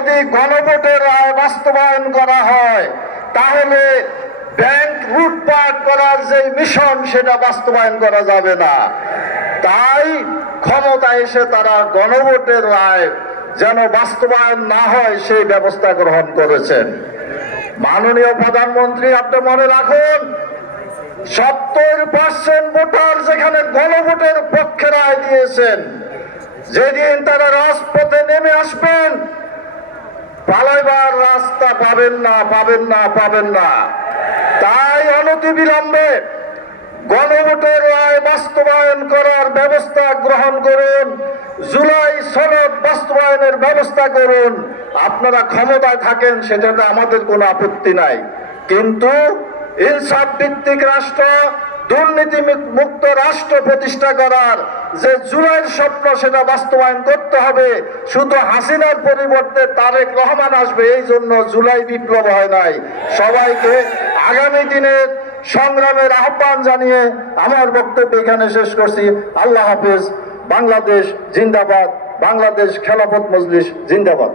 যদি গণভোটের রায় বাস্তবায়ন করা হয় তাহলে ব্যাংক লুটপাট করার যে মিশন সেটা বাস্তবায়ন করা যাবে না। তাই ক্ষমতায় এসে তারা গণভোটের রায় যেন বাস্তবায়ন না হয় সেই ব্যবস্থা গ্রহণ করেছেন। মাননীয় প্রধানমন্ত্রী, আপনি মনে রাখুন 70% ভোটার যেখানে গণভোটের পক্ষে রায় দিয়েছেন, যেদিন তারা রাজপথে নেমে আসবেন পালাইবার রাস্তা পাবেন না। তাই অনতিবিলম্বে গণভোটের রায় বাস্তবায়ন করার ব্যবস্থা গ্রহণ করুন, জুলাই সনদ বাস্তবায়নের ব্যবস্থা করুন। আপনারা ক্ষমতায় থাকেন সেটাতে আমাদের কোনো আপত্তি নাই, কিন্তু ইনসাফ ভিত্তিক রাষ্ট্র, দুর্নীতি মুক্ত রাষ্ট্র প্রতিষ্ঠা করার যে জুলাইয়ের স্বপ্ন সেটা বাস্তবায়ন করতে হবে। শুধু হাসিনার পরিবর্তে তারেক রহমান আসবে এই জন্য জুলাই বিপ্লব হয় নাই। সবাইকে আগামী দিনের সংগ্রামের আহ্বান জানিয়ে আমার বক্তব্য এখানে শেষ করছি। আল্লাহ হাফেজ। বাংলাদেশ জিন্দাবাদ। বাংলাদেশ খেলাফত মজলিস জিন্দাবাদ।